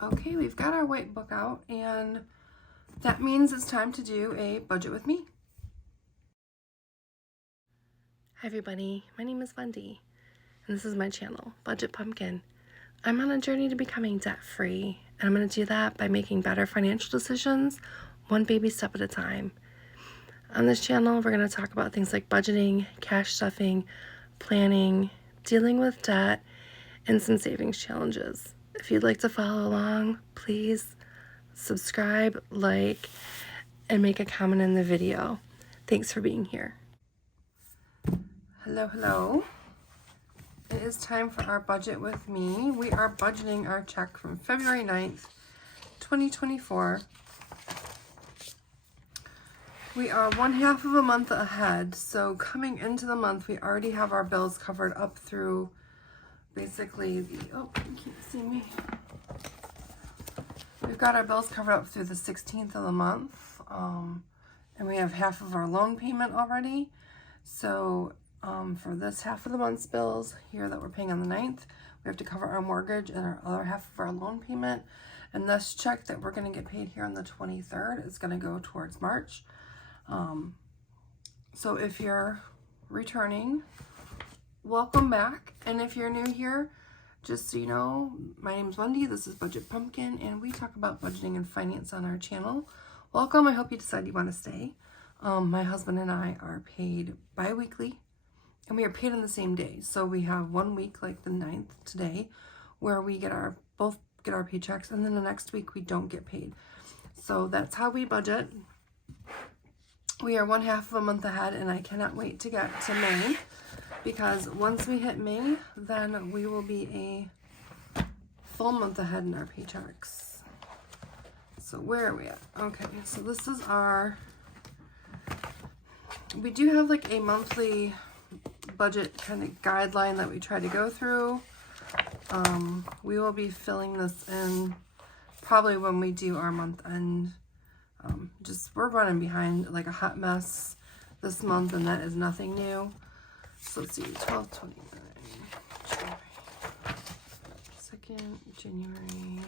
Okay, we've got our white book out, and that means it's time to do a budget with me. Hi everybody, my name is Wendy, and this is my channel, Budget Pumpkin. I'm on a journey to becoming debt-free, and I'm going to do that by making better financial decisions, one baby step at a time. On this channel, we're going to talk about things like budgeting, cash stuffing, planning, dealing with debt, and some savings challenges. If you'd like to follow along, please subscribe, like, and make a comment in the video. Thanks for being here. Hello. It is time for our budget with me. We are budgeting our check from February 9th, 2024. We are 1/2 of a month ahead, so coming into the month, we already have our bills covered up through basically you can't see me. We've got our bills covered up through the 16th of the month, and we have half of our loan payment already. So for this half of the month's bills here that we're paying on the 9th, we have to cover our mortgage and our other half of our loan payment. And this check that we're going to get paid here on the 23rd is going to go towards March. So if you're returning, welcome back. And if you're new here, just so you know, my name is Wendy, this is Budget Pumpkin, and we talk about budgeting and finance on our channel. Welcome, I hope you decide you want to stay. My husband and I are paid bi-weekly, and we are paid on the same day. So we have 1 week, like the 9th today, where we both get our paychecks, and then the next week we don't get paid. So that's how we budget. We are 1/2 of a month ahead, and I cannot wait to get to May, because once we hit May, then we will be a full month ahead in our paychecks. So where are we at? Okay, so this is we do have like a monthly budget kind of guideline that we try to go through. We will be filling this in probably when we do our month end. We're running behind like a hot mess this month, and that is nothing new. So let's see, 12/29, January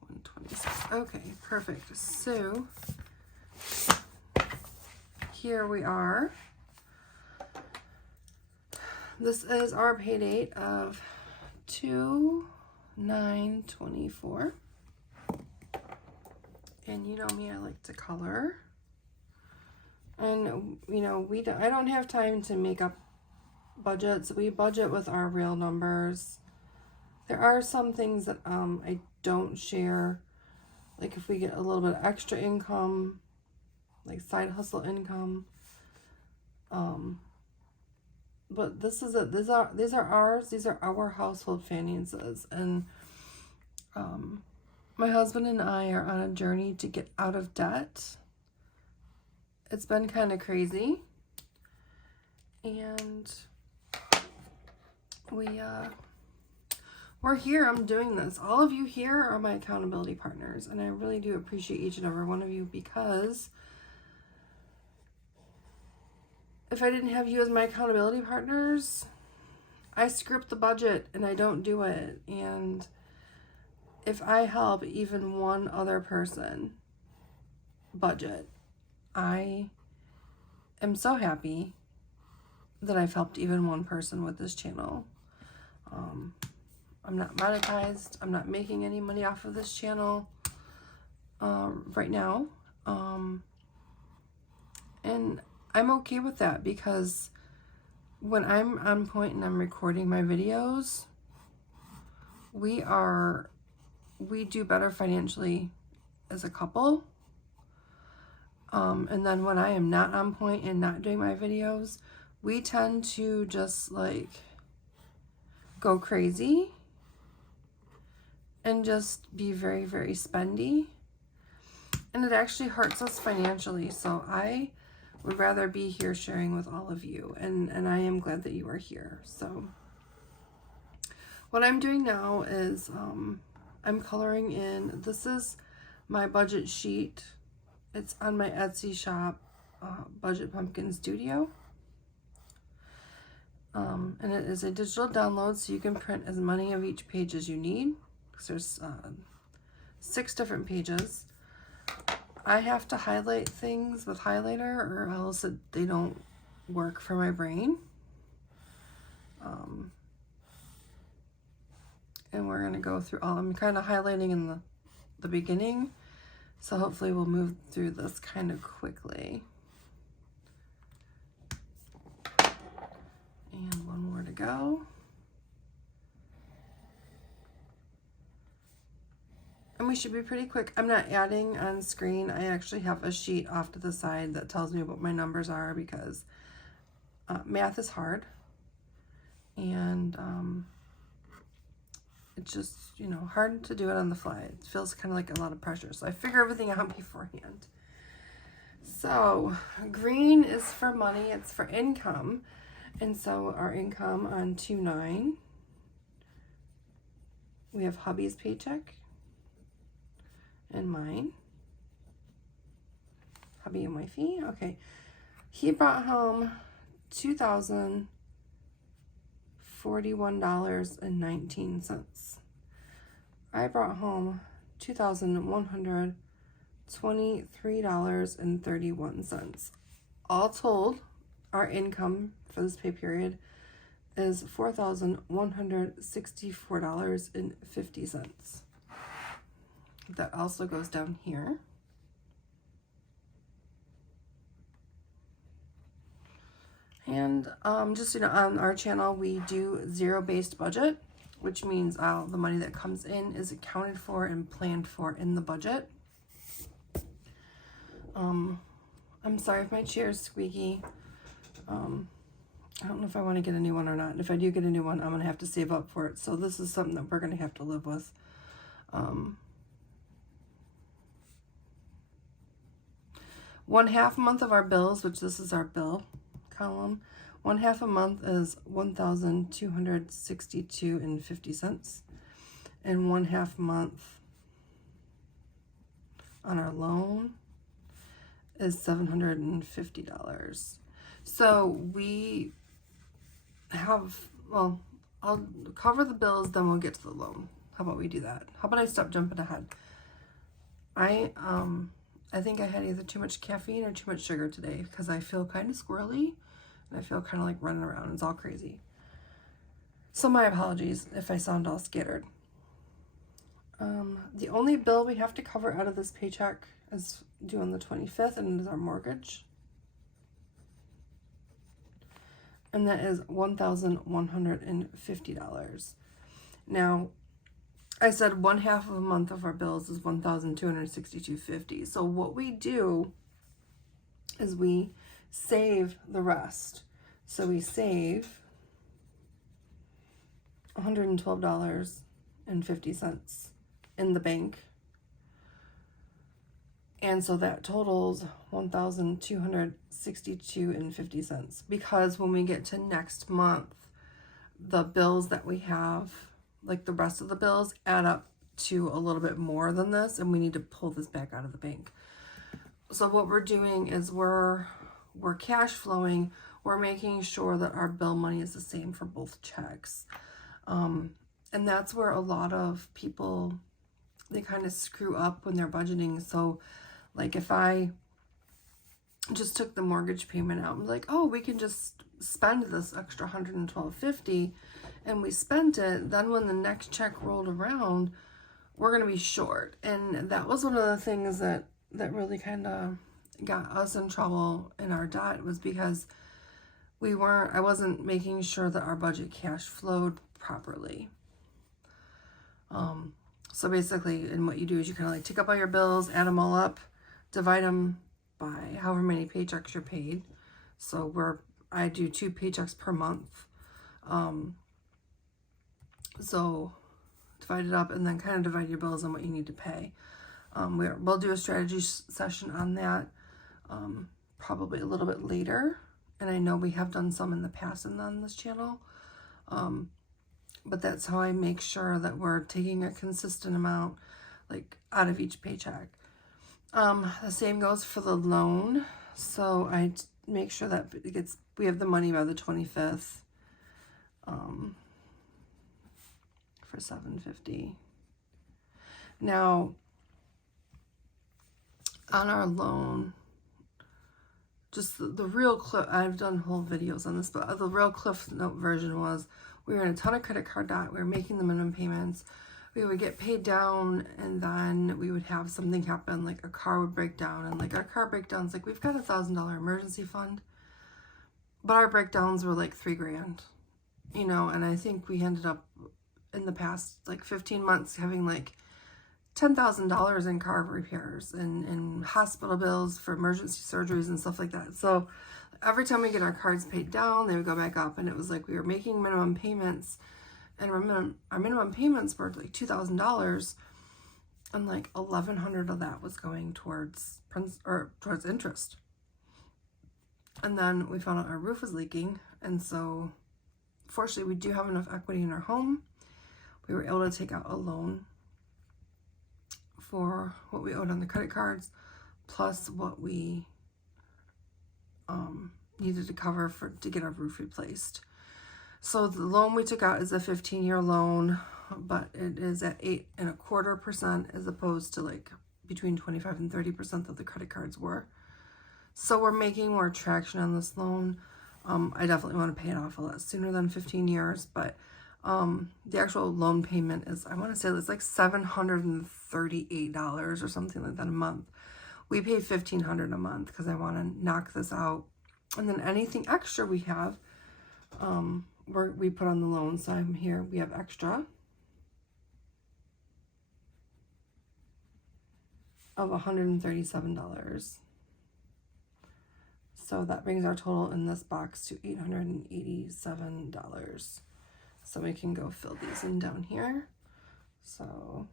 1/26. Okay, perfect. So here we are. This is our pay date of 2/9/24. And you know me, I like to color. And you know, I don't have time to make up budgets. We budget with our real numbers. There are some things that I don't share, like if we get a little bit of extra income, like side hustle income. But this is it. These are ours. These are our household finances, and my husband and I are on a journey to get out of debt. It's been kind of crazy, and we're here. I'm doing this. All of you here are my accountability partners, and I really do appreciate each and every one of you, because if I didn't have you as my accountability partners, I script the budget and I don't do it. And if I help even one other person budget, I am so happy that I've helped even one person with this channel. I'm not monetized. I'm not making any money off of this channel right now. And I'm okay with that, because when I'm on point and I'm recording my videos, we do better financially as a couple. And then when I am not on point and not doing my videos, we tend to just like go crazy and just be very, very spendy. And it actually hurts us financially. So I would rather be here sharing with all of you, and I am glad that you are here. So what I'm doing now is I'm coloring in. This is my budget sheet. It's on my Etsy shop, Budget Pumpkin Studio. And it is a digital download, so you can print as many of each page as you need. because there's 6 different pages. I have to highlight things with highlighter or else they don't work for my brain. And we're going to go through all. I'm kind of highlighting in the beginning, so hopefully we'll move through this kind of quickly. And one more to go. And we should be pretty quick. I'm not adding on screen. I actually have a sheet off to the side that tells me what my numbers are because math is hard. And it's just, you know, hard to do it on the fly. It feels kind of like a lot of pressure. So I figure everything out beforehand. So green is for money. It's for income. And so our income on 2/9, we have hubby's paycheck and mine. Hubby and wifey. Okay. He brought home $2,041.19. I brought home $2,123.31. All told, our income for this pay period is $4,164.50. That also goes down here. And just so you know, on our channel, we do zero-based budget, which means all the money that comes in is accounted for and planned for in the budget. I'm sorry if my chair is squeaky. I don't know if I want to get a new one or not. If I do get a new one, I'm going to have to save up for it. So this is something that we're going to have to live with. 1/2 month of our bills, which this is our bill column. 1/2 a month is $1,262.50. And 1/2 month on our loan is $750. So we have, well, I'll cover the bills, then we'll get to the loan. How about we do that? How about I stop jumping ahead? I think I had either too much caffeine or too much sugar today because I feel kind of squirrely and I feel kind of like running around. It's all crazy. So my apologies if I sound all scattered. The only bill we have to cover out of this paycheck is due on the 25th, and it is our mortgage. And that is $1,150. Now, I said 1/2 of a month of our bills is $1,262.50. So what we do is we save the rest. So we save $112.50 in the bank. And so that totals $1,262.50. Because when we get to next month, the bills that we have, like the rest of the bills, add up to a little bit more than this, and we need to pull this back out of the bank. So what we're doing is we're cash flowing. We're making sure that our bill money is the same for both checks. And that's where a lot of people, they kind of screw up when they're budgeting. So like if I just took the mortgage payment out and like, oh, we can just spend this extra $112.50, and we spent it, then when the next check rolled around, we're going to be short. And that was one of the things that really kind of got us in trouble in our debt, was because I wasn't making sure that our budget cash flowed properly. So basically, and what you do is you kind of like take up all your bills, add them all up, divide them by however many paychecks you're paid. So I do 2 paychecks per month. So divide it up and then kind of divide your bills on what you need to pay. We'll do a strategy session on that probably a little bit later. And I know we have done some in the past and on this channel. But that's how I make sure that we're taking a consistent amount like out of each paycheck. The same goes for the loan. So I make sure that we have the money by the 25th for $750. Now, on our loan, just the real cliff, I've done whole videos on this, but the real Cliff Note version was we were in a ton of credit card debt. We were making the minimum payments. We would get paid down, and then we would have something happen, like a car would break down. And like our car breakdowns, like we've got $1,000 emergency fund, but our breakdowns were like $3,000, you know. And I think we ended up in the past like 15 months having like $10,000 in car repairs and hospital bills for emergency surgeries and stuff like that. So every time we get our cards paid down, they would go back up, and it was like we were making minimum payments, and our minimum payments were like $2,000, and like $1,100 of that was going towards interest. And then we found out our roof was leaking, and so fortunately we do have enough equity in our home. We were able to take out a loan for what we owed on the credit cards, plus what we needed to cover to get our roof replaced. So the loan we took out is a 15-year loan, but it is at 8.25% as opposed to like between 25 and 30% that the credit cards were. So we're making more traction on this loan. I definitely want to pay it off a lot sooner than 15 years, but the actual loan payment is, I want to say it's like $738 or something like that a month. We pay $1,500 a month because I want to knock this out. And then anything extra we have, we put on the loan side here. We have extra of $137. So that brings our total in this box to $887. So we can go fill these in down here. So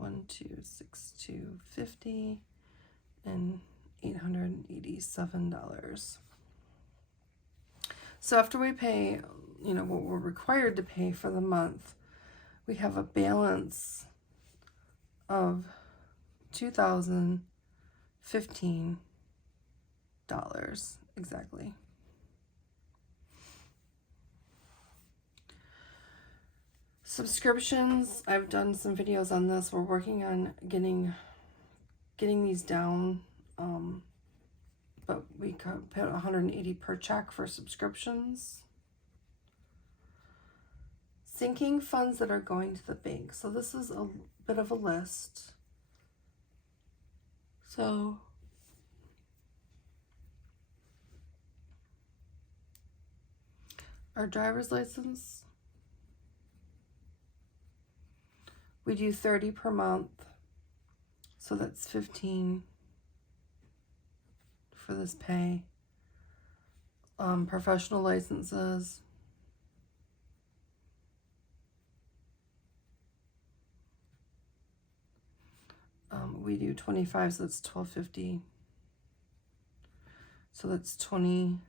1,262.50 and $887. So after we pay, you know, what we're required to pay for the month, we have a balance of $2,015 exactly. Subscriptions, I've done some videos on this. We're working on getting these down, but we could put $180 per check for subscriptions. Sinking funds that are going to the bank. So this is a bit of a list. So our driver's license, we do 30 per month, so that's 15 for this pay. Professional licenses, we do 25, so that's $12.50. So that's $27.50.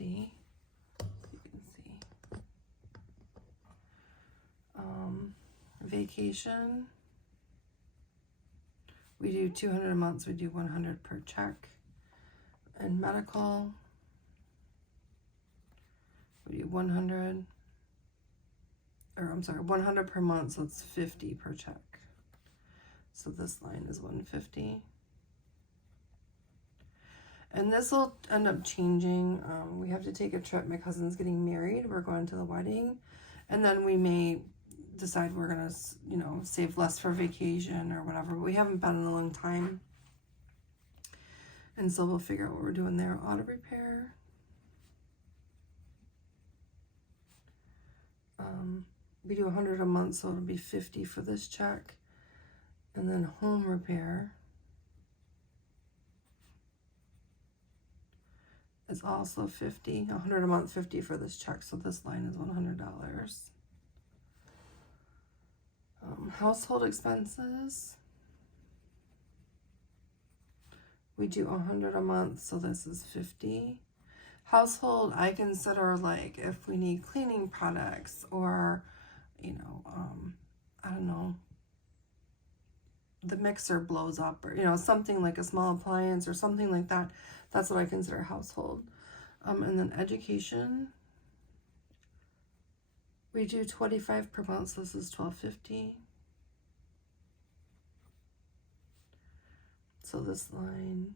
You can see. Vacation, we do 200 a month, so we do 100 per check. And medical, we do 100 per month, so it's 50 per check. So this line is 150. And this will end up changing. We have to take a trip. My cousin's getting married. We're going to the wedding. And then we may decide we're going to, you know, save less for vacation or whatever. But we haven't been in a long time. And so we'll figure out what we're doing there. Auto repair. We do 100 a month, so it'll be 50 for this check. And then home repair is also 50, 100 a month, 50 for this check. So this line is $100. Household expenses, we do 100 a month, so this is 50. Household, I consider like if we need cleaning products or, you know, I don't know, the mixer blows up or, you know, something like a small appliance or something like that. That's what I consider household. And then education, We do 25 per month, so this is $12.50. So this line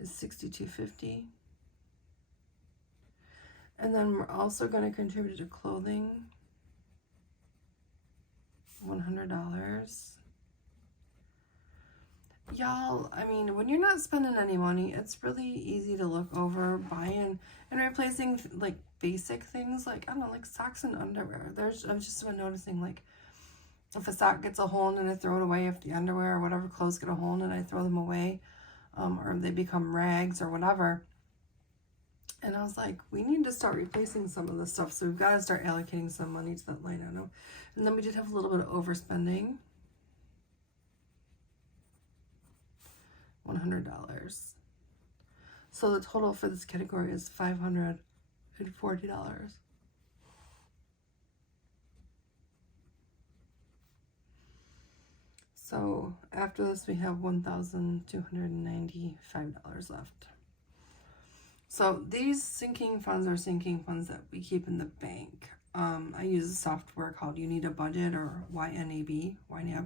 is $62.50. And then we're also going to contribute to clothing, $100. Y'all, I mean, when you're not spending any money, it's really easy to look over buying and replacing like basic things, like, I don't know, like socks and underwear. I've just been noticing, like, if a sock gets a hole in it, I throw it away. If the underwear or whatever clothes get a hole in it, I throw them away, or they become rags or whatever. And I was like, we need to start replacing some of this stuff, so we've got to start allocating some money to that line item. And then we did have a little bit of overspending, $100. So the total for this category is $540. So after this, we have $1,295 left. So these sinking funds are sinking funds that we keep in the bank. I use a software called You Need a Budget, or YNAB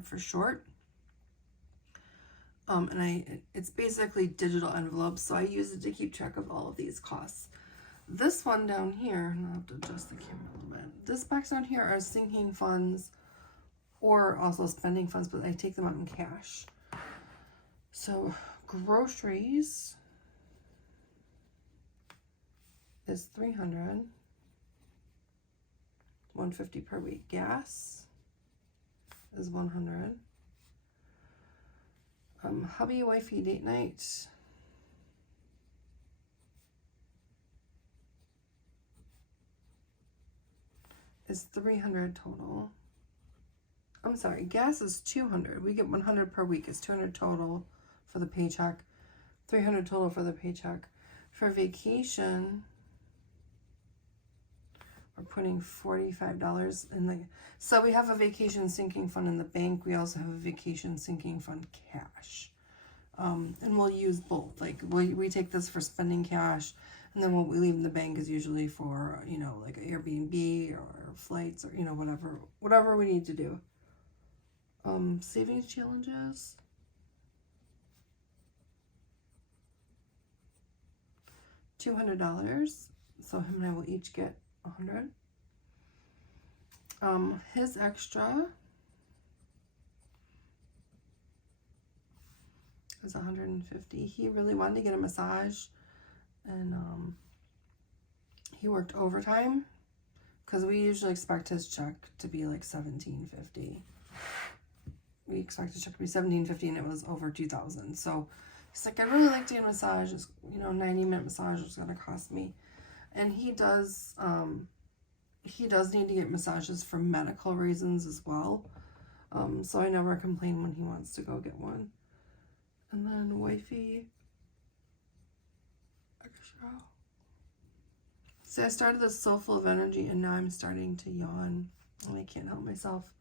for short. And it's basically digital envelopes, so I use it to keep track of all of these costs. This one down here, and I'll have to adjust the camera a little bit. This box down here are sinking funds, or also spending funds, but I take them out in cash. So groceries is $300, $150 per week. Gas is $100. Hubby, wifey, date night is $300 total. I'm sorry, gas is $200. We get $100 per week. It's $200 total for the paycheck, $300 total for the paycheck. For vacation, we're putting $45 in the, so we have a vacation sinking fund in the bank. We also have a vacation sinking fund cash. And we'll use both. Like we take this for spending cash, and then what we leave in the bank is usually for, you know, like Airbnb or flights, or, you know, whatever we need to do. Savings challenges. $200. So him and I will each get $100. His extra is $150. He really wanted to get a massage, and he worked overtime, because we usually expect his check to be like $1,750. We expect his check to be $1,750, and it was over $2,000. So he's like, I'd really like to get a massage. It's, you know, 90-minute massage is going to cost me. And he does need to get massages for medical reasons as well. So I never complain when he wants to go get one. And then wifey extra. See, I started this so full of energy, and now I'm starting to yawn, and I can't help myself.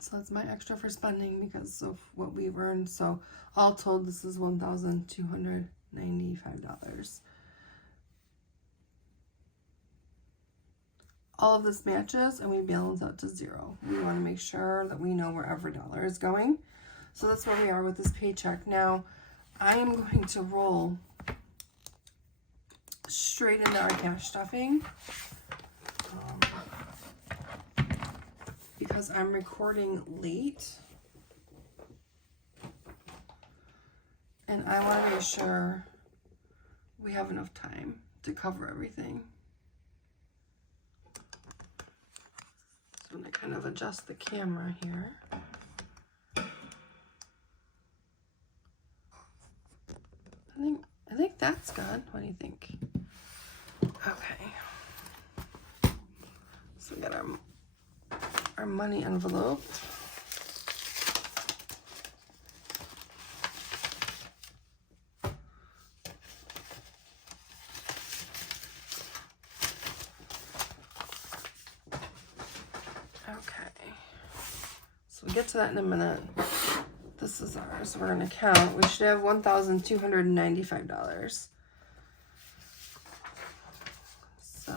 So that's my extra for spending because of what we've earned. So all told, this is $1,295. All of this matches, and we balance out to zero. We want to make sure that we know where every dollar is going. So that's where we are with this paycheck. Now, I am going to roll straight into our cash stuffing, because I'm recording late, and I want to make sure we have enough time to cover everything. So I'm going to kind of adjust the camera here. I think that's good. What do you think? Okay. So we got our money envelope. So we'll get to that in a minute. This is ours. We're going to count. We should have $1,295. So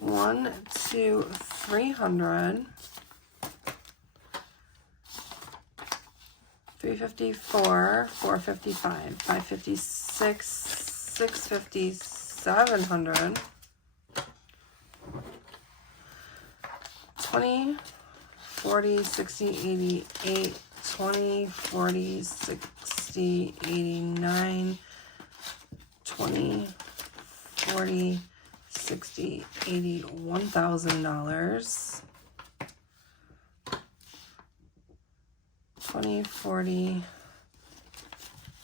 1 to 300. 354, 455, 556, 650, 700. 20, 40, 60, 88, 20, 40, 60, 89, 20, 40, 60, 80, $1,000. 20, 40,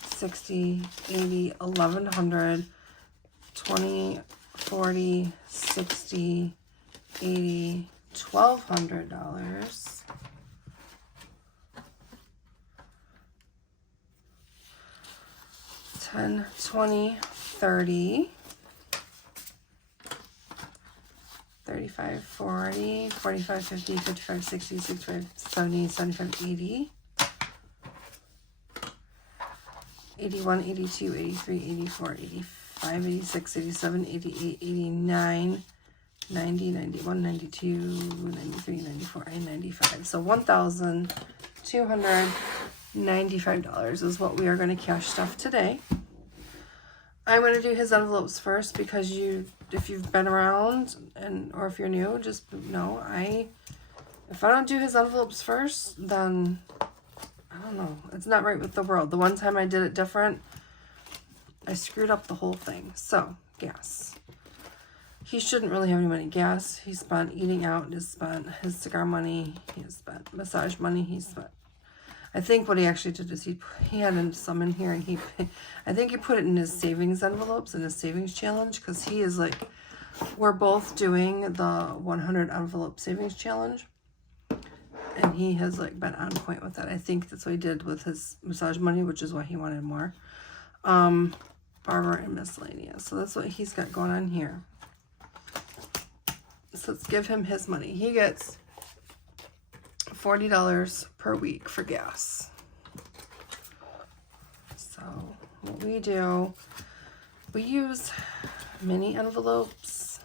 60, 80, 1,100. 20, 40, 60, 80, $1,200. 10, 20, 30, 35, 40, 45, 50, 55, 60, 65, 70, 75, 80, 81, 82, 83, 84, 85, 86, 87, 88, 89, 90, 91, 92, 93, 94, and 95. So $1,295 is what we are going to cash stuff today. I'm going to do his envelopes first because if you've been around or if you're new, just know if I don't do his envelopes first, then I don't know. It's not right with the world. The one time I did it different, I screwed up the whole thing. So, gas. He shouldn't really have any money. Gas, he spent eating out, he spent his cigar money, he spent massage money, he spent... I think what he actually did is he had some in here, and I think he put it in his savings envelopes, in his savings challenge, because he is like, we're both doing the 100 envelope savings challenge. And he has like been on point with that. I think that's what he did with his massage money, which is why he wanted more. Barber and miscellaneous. So that's what he's got going on here. So let's give him his money. He gets $40 per week for gas. So what we do, we use mini envelopes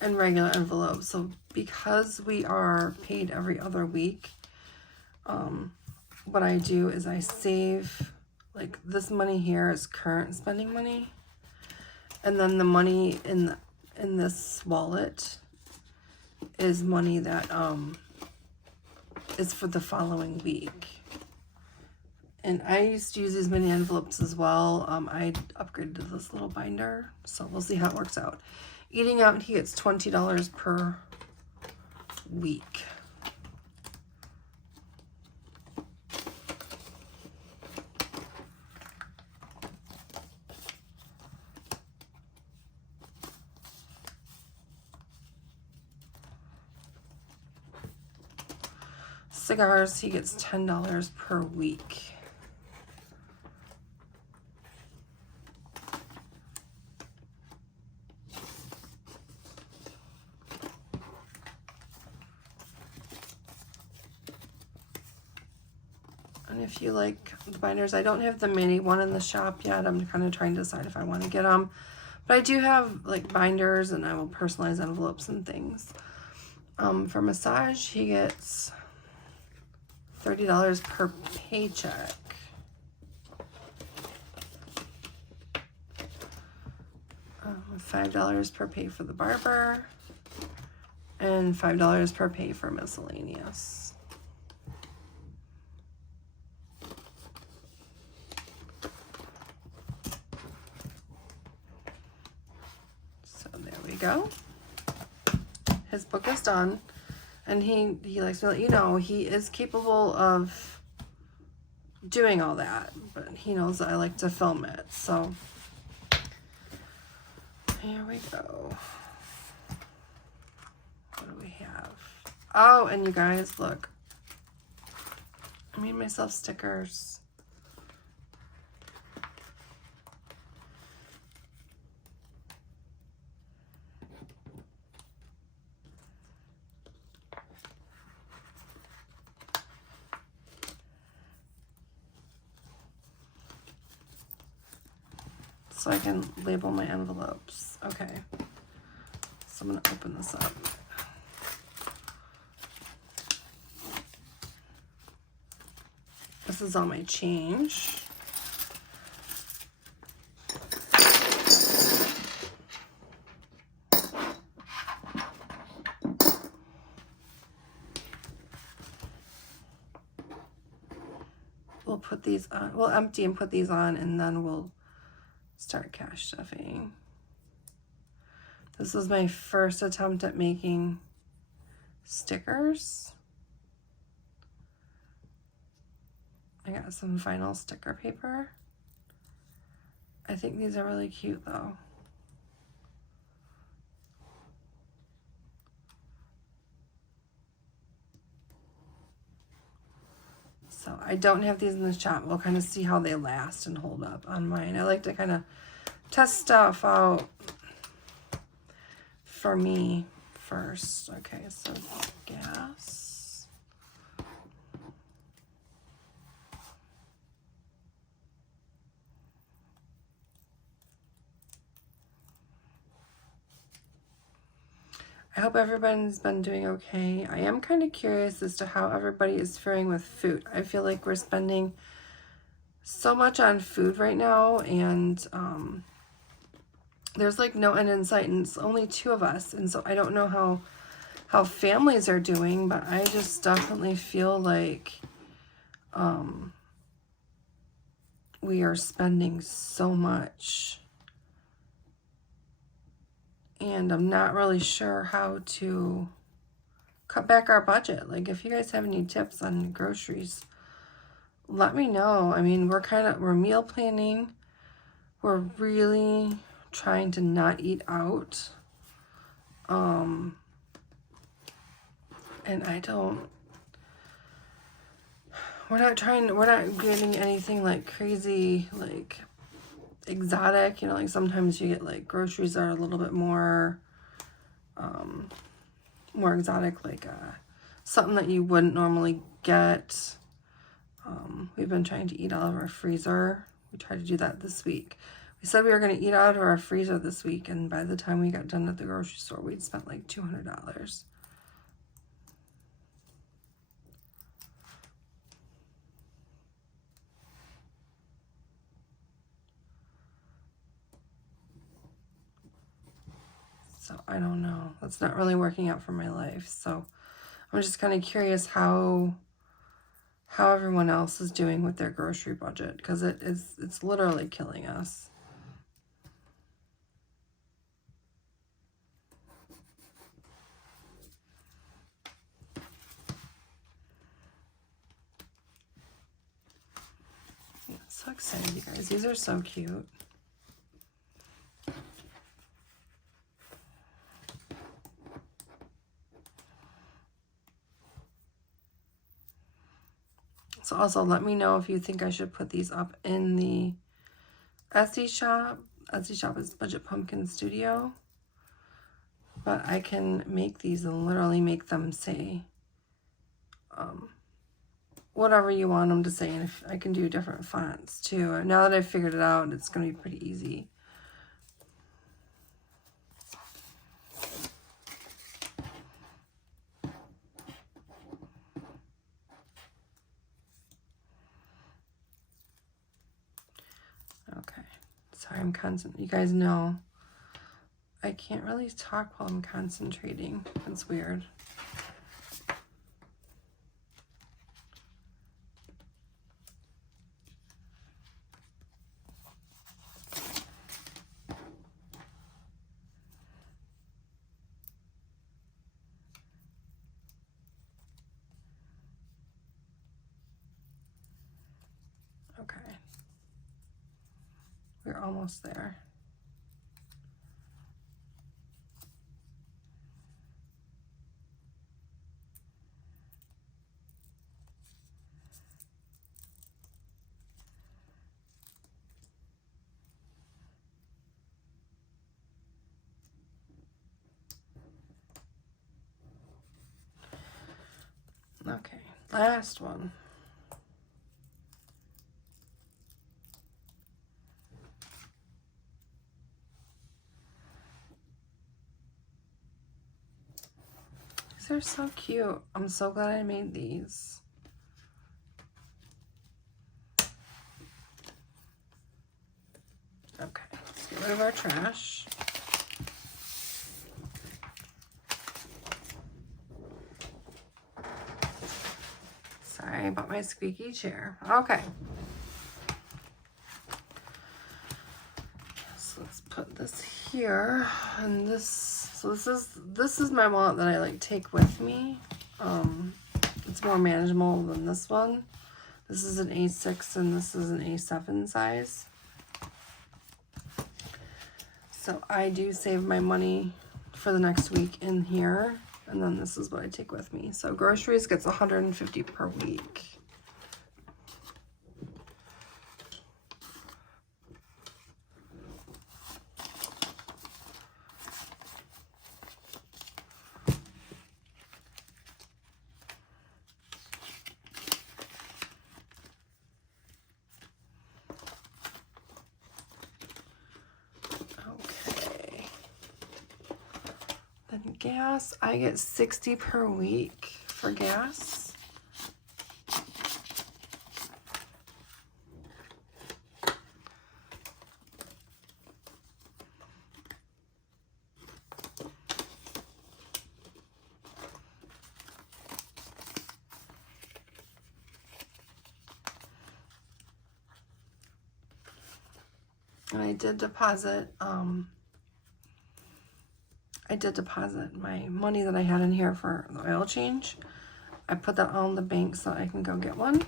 and regular envelopes. So because we are paid every other week, what I do is I save, like this money here is current spending money, and then the money in this wallet is money that is for the following week. And I used to use these mini envelopes as well. I upgraded to this little binder, so we'll see how it works out. Eating out, he gets $20 per week. Cigars, he gets $10 per week. And if you like the binders, I don't have the mini one in the shop yet. I'm kind of trying to decide if I want to get them. But I do have like binders, and I will personalize envelopes and things. For massage, he gets $30 per paycheck. $5 per pay for the barber, and $5 per pay for miscellaneous. So there we go. His book is done. And he likes to let you know he is capable of doing all that, but he knows that I like to film it. So here we go. What do we have? Oh, and you guys, look. I made myself stickers. So I can label my envelopes. Okay. So I'm going to open this up. This is all my change. We'll put these on, we'll empty and put these on, and then we'll start cash stuffing. This was my first attempt at making stickers. I got some vinyl sticker paper. I think these are really cute though. So I don't have these in the shop. We'll kind of see how they last and hold up on mine. I like to kind of test stuff out for me first. Okay, so gas. I hope everyone's been doing okay. I am kind of curious as to how everybody is faring with food. I feel like we're spending so much on food right now, and there's like no end in sight, and it's only 2 of us, and so I don't know how families are doing, but I just definitely feel like we are spending so much, and I'm not really sure how to cut back our budget. Like, if you guys have any tips on groceries, let me know. I mean, we're meal planning. We're really trying to not eat out. And we're not getting anything like crazy, like exotic, you know, like sometimes you get like groceries that are a little bit more, more exotic, like something that you wouldn't normally get. We've been trying to eat out of our freezer. We tried to do that this week. We said we were going to eat out of our freezer this week, and by the time we got done at the grocery store, we'd spent like $200. So I don't know. That's not really working out for my life. So I'm just kind of curious how everyone else is doing with their grocery budget, because it's literally killing us. Yeah, so excited, you guys. These are so cute. So also let me know if you think I should put these up in the Etsy shop. Etsy shop is Budget Pumpkin Studio. But I can make these and literally make them say whatever you want them to say. And if I can do different fonts too. Now that I've figured it out, it's going to be pretty easy. Okay, sorry, I'm concentrating. You guys know I can't really talk while I'm concentrating. It's weird. Okay, we're almost there. Okay, last one. These are so cute. I'm so glad I made these. Okay, let's get rid of our trash. Sorry about my squeaky chair. Okay. So let's put this here, and this. So this is my wallet that I like take with me. It's more manageable than this one. This is an A6 and this is an A7 size. So I do save my money for the next week in here, and then this is what I take with me. So groceries gets $150 per week. Gas, I get $60 per week for gas. And I did deposit my money that I had in here for the oil change. I put that on the bank so I can go get one.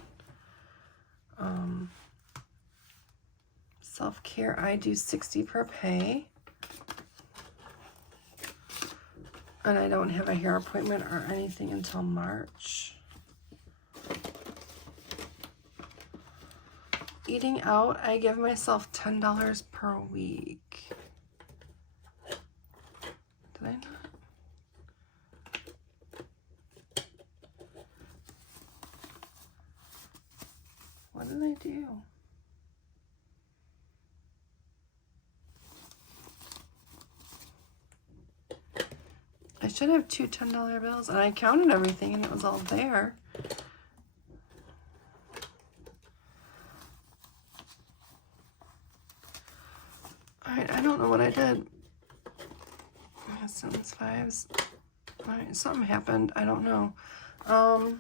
Self-care, I do $60 per pay. And I don't have a hair appointment or anything until March. Eating out, I give myself $10 per week. Did I not? What did I do? I should have two $10 bills, and I counted everything and it was all there. Alright, I don't know what I did. Sentence fives. Alright, something happened. I don't know. Oh,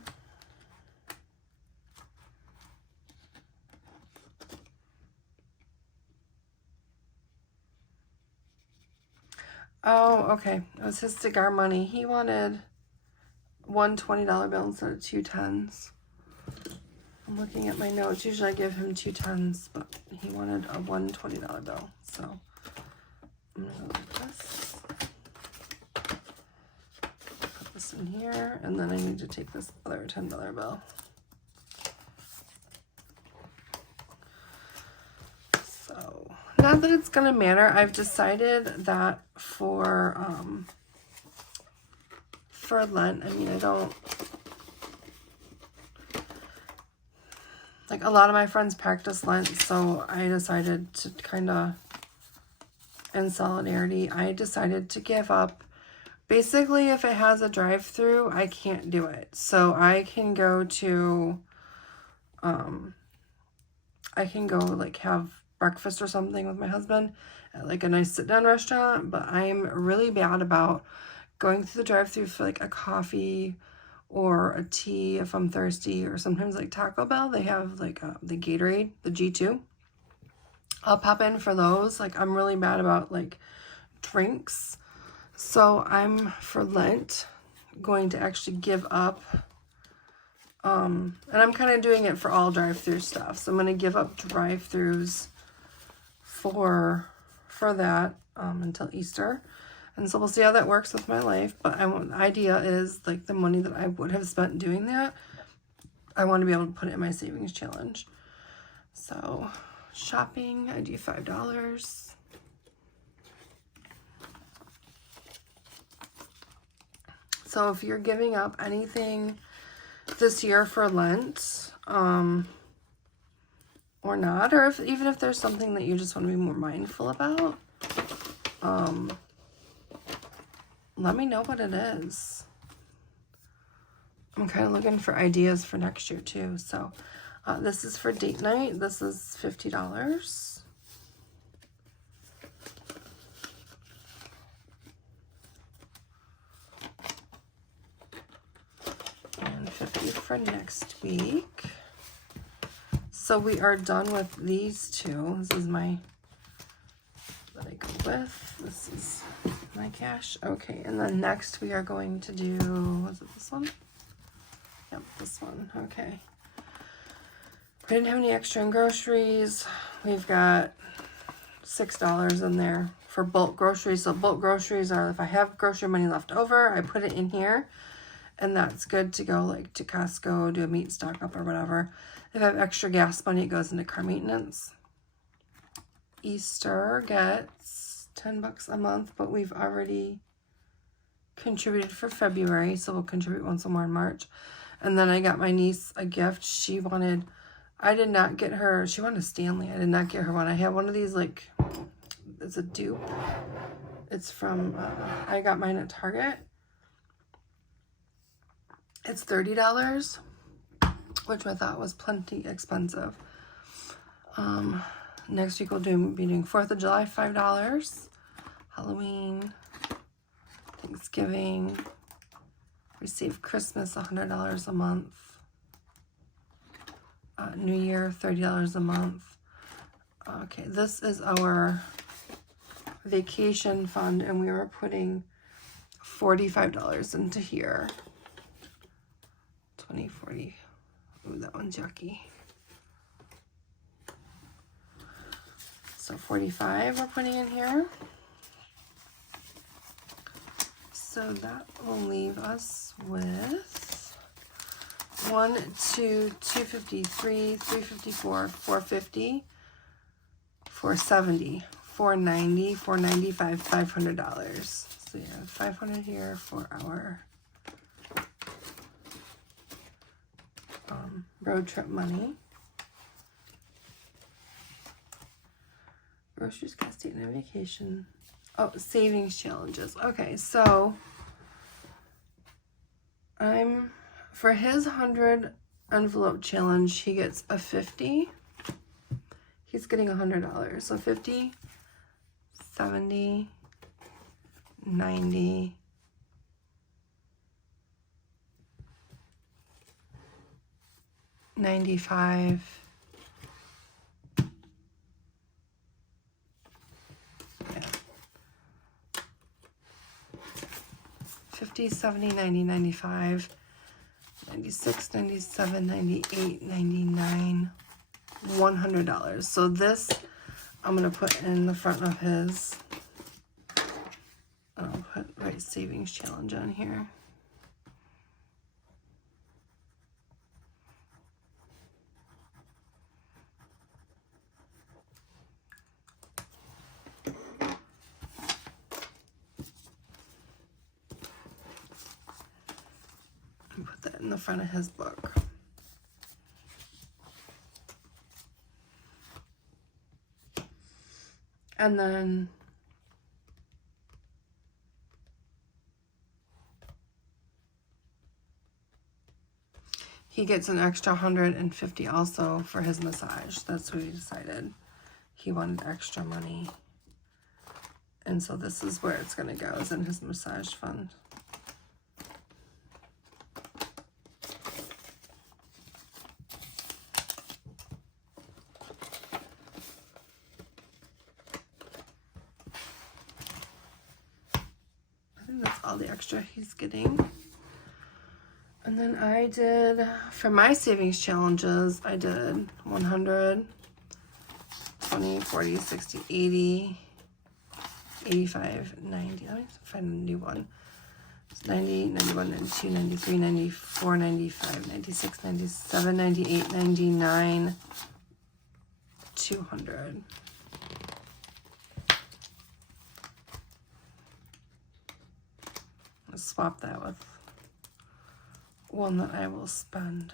okay. It was his cigar money. He wanted one $20 bill instead of two 10s. I'm looking at my notes. Usually I give him two 10s, but he wanted a one $20 bill. So I'm going to go like this. Put this in here, and then I need to take this other $10 bill. So, not that it's gonna matter. I've decided that for Lent, I mean, I don't, like, a lot of my friends practice Lent, so I decided to kind of, in solidarity, I decided to give up. Basically, if it has a drive-through, I can't do it. So I can go to, I can go, like, have breakfast or something with my husband at, like, a nice sit-down restaurant, but I'm really bad about going through the drive-through for, like, a coffee or a tea if I'm thirsty, or sometimes, like, Taco Bell, they have, like, the Gatorade, the G2. I'll pop in for those. Like, I'm really bad about, like, drinks. So I'm, for Lent, going to actually give up, and I'm kind of doing it for all drive-through stuff. So I'm going to give up drive-throughs for that until Easter. And so we'll see how that works with my life. But the idea is, like, the money that I would have spent doing that, I want to be able to put it in my savings challenge. So shopping, I do $5. So if you're giving up anything this year for Lent, or not, or even if there's something that you just want to be more mindful about, let me know what it is. I'm kind of looking for ideas for next year too. So this is for date night. This is $50. And $50 for next week. So we are done with these two. This is my, that I go with. This is my cash. Okay, and then next we are going to do, was it this one? Yep, this one. Okay. We didn't have any extra in groceries. We've got $6 in there for bulk groceries. So bulk groceries are, if I have grocery money left over, I put it in here. And that's good to go like to Costco, do a meat stock up or whatever. If I have extra gas money, it goes into car maintenance. Easter gets $10 a month, but we've already contributed for February, so we'll contribute once more in March. And then I got my niece a gift. She wanted, I did not get her, she wanted a Stanley. I did not get her one. I have one of these, like, it's a dupe. It's from, I got mine at Target. It's $30, which I thought was plenty expensive. Next week we'll be doing 4th of July, $5. Halloween, Thanksgiving, receive Christmas, $100 a month. New Year, $30 a month. Okay, this is our vacation fund, and we are putting $45 into here. 20, 40. Ooh, that one's yucky. So 45 we're putting in here. So that will leave us with 1, 2, 253, 354, 450, 470, 490, 495, $500. So yeah, 500 here for our road trip money. Groceries, gas station, and vacation. Oh, savings challenges. Okay, so for his 100 envelope challenge, he gets a 50. He's getting $100. So 50, 70, 90, 95, yeah. 50, 70, 90, 95, 96, 97, 98, 99, $100. So this I'm going to put in the front of his, I'll put right savings challenge on here. Put that in the front of his book. And then he gets an extra $150 also for his massage. That's what he decided. He wanted extra money. And so this is where it's going to go, is in his massage fund. All the extra he's getting. And then I did, for my savings challenges, I did 100, 20, 40, 60, 80, 85, 90. I have to find a new one. It's 90, 91, 92, 93, 94, 95, 96, 97, 98, 99, 200. Swap that with one that I will spend.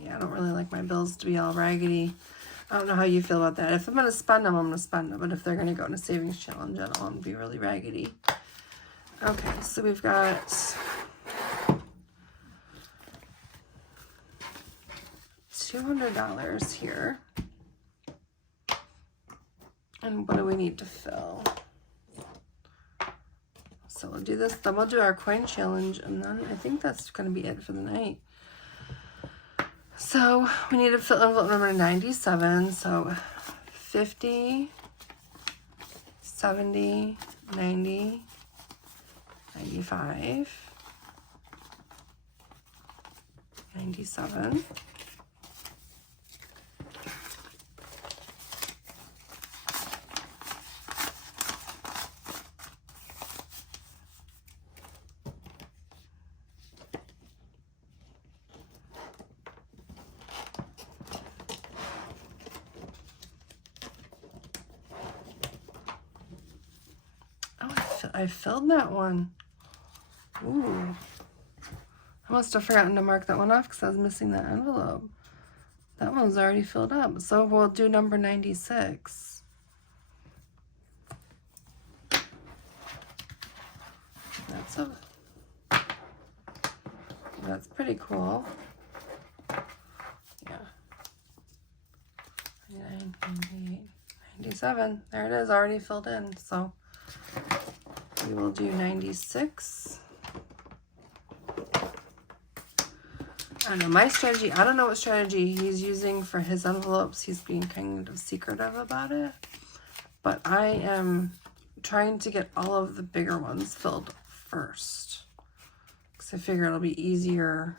Yeah, I don't really like my bills to be all raggedy. I don't know how you feel about that. If I'm going to spend them, I'm going to spend them. But if they're going to go in a savings challenge, I don't want to be really raggedy. Okay, so we've got $200 here. And what do we need to fill? So we'll do this, then we'll do our coin challenge, and then I think that's going to be it for the night. So we need to fill envelope number 97. So 50, 70, 90, 95, 97. I filled that one. Ooh. I must have forgotten to mark that one off because I was missing that envelope. That one's already filled up. So we'll do number 96. That's pretty cool. Yeah. 99, 98, 97. There it is, already filled in. So we will do 96. I don't know, my strategy, I don't know what strategy he's using for his envelopes. He's being kind of secretive about it. But I am trying to get all of the bigger ones filled first. Because I figure it'll be easier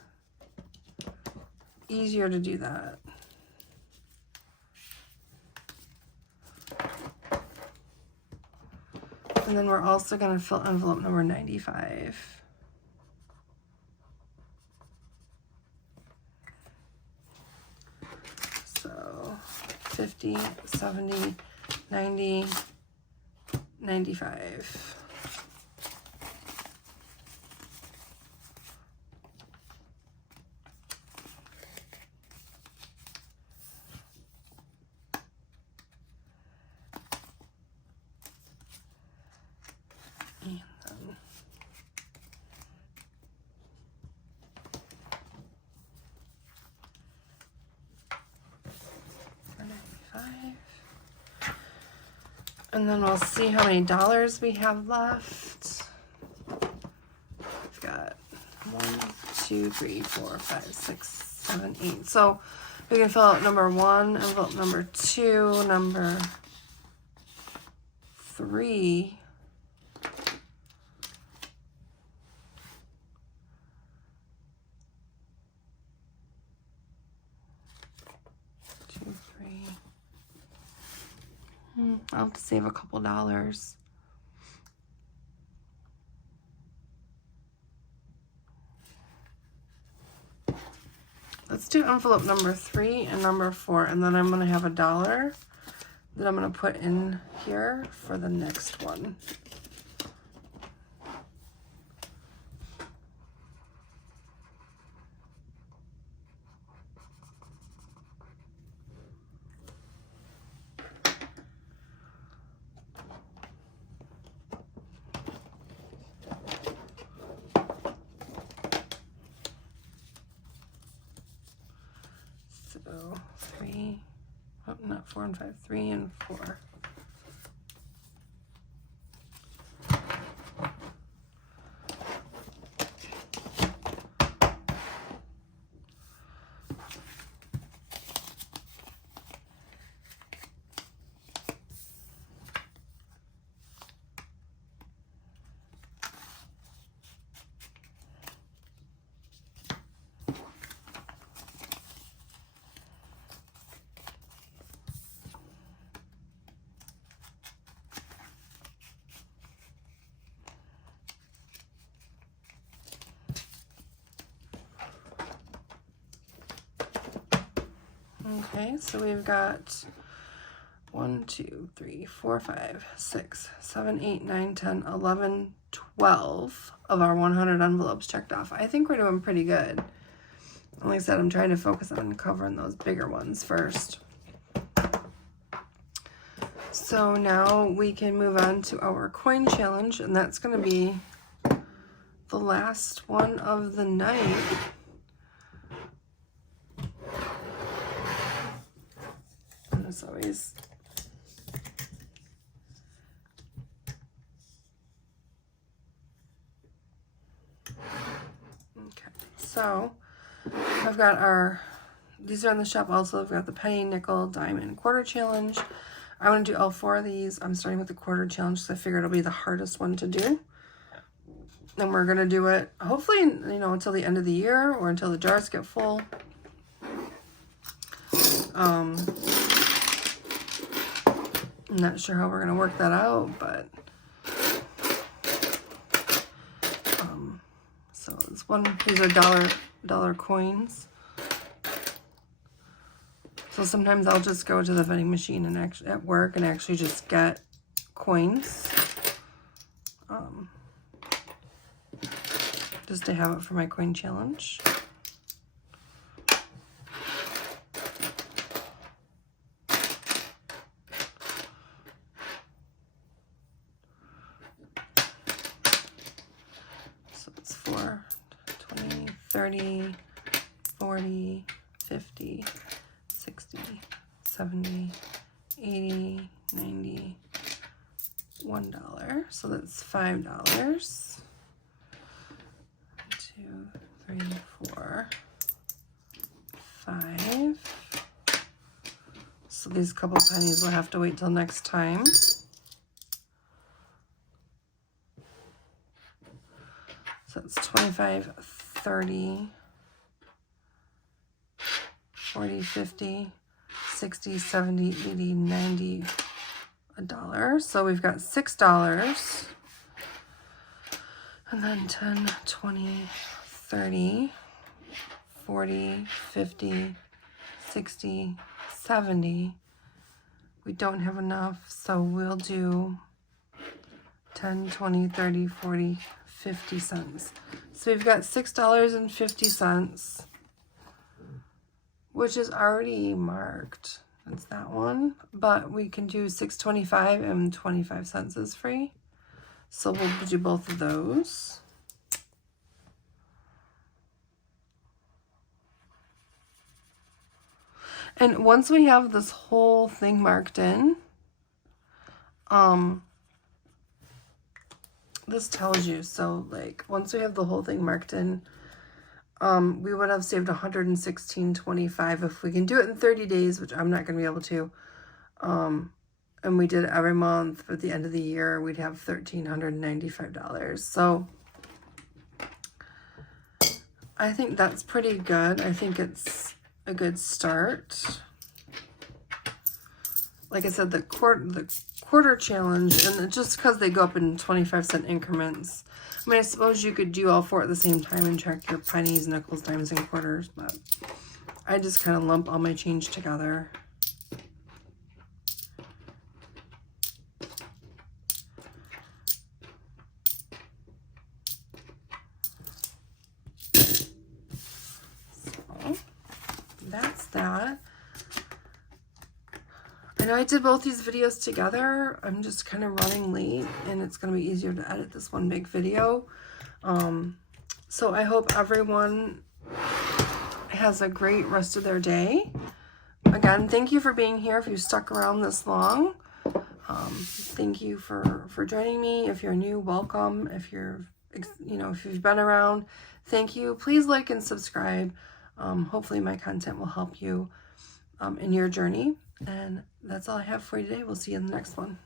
to do that. And then we're also going to fill envelope number 95. So 50, 70, 90, 95. And then we'll see how many dollars we have left. We've got 1, 2, 3, 4, 5, 6, 7, 8. So we can fill out number 1, envelope number 2, number 3. I'll have to save a couple dollars. Let's do envelope number 3 and number 4, and then I'm going to have $1 that I'm going to put in here for the next one. So 3, oh, not 4 and 5, 3 and 4. Okay, so we've got 1, 2, 3, 4, 5, 6, 7, 8, 9, 10, 11, 12 of our 100 envelopes checked off. I think we're doing pretty good. Like I said, I'm trying to focus on covering those bigger ones first. So now we can move on to our coin challenge, and that's going to be the last one of the night. And as always, okay, so I've got these are in the shop also. I've got the penny, nickel, dime, and quarter challenge. I want to do all 4 of these. I'm starting with the quarter challenge because I figured it'll be the hardest one to do. And we're going to do it, hopefully, you know, until the end of the year or until the jars get full. I'm not sure how we're going to work that out, but so these are dollar coins. So sometimes I'll just go to the vending machine and actually at work and actually just get coins. Just to have it for my coin challenge. So it's 4, 20, 30, 40, 50, 60, 70, 80, 90, $1. So that's $5. 2, 3, 4, 5. So these couple pennies will have to wait till next time. So it's 25, 30, 40, 50, 60, 70, 80, 90, $1. So we've got $6. And then 10, 20, 30, 40, 50, 60, 70. We don't have enough, so we'll do 10, 20, 30, 40, 50 cents. So we've got $6.50, which is already marked. That's that one. But we can do $6.25 and 25 cents is free. So we'll do both of those. And once we have this whole thing marked in, this tells you, so like once we have the whole thing marked in, we would have saved $116.25 if we can do it in 30 days, which I'm not going to be able to. And we did it every month, but at the end of the year, we'd have $1,395. So I think that's pretty good. I think it's a good start. Like I said, the quarter challenge, and just because they go up in 25-cent increments. I mean, I suppose you could do all 4 at the same time and check your pennies, nickels, dimes, and quarters, but I just kind of lump all my change together. That's that. I know I did both these videos together. I'm just kind of running late, and it's going to be easier to edit this one big video. So I hope everyone has a great rest of their day. Again, thank you for being here if you stuck around this long. Thank you for joining me. If you're new, welcome. If you're, if you've been around, thank you. Please like and subscribe. Hopefully my content will help you in your journey. And that's all I have for you today. We'll see you in the next one.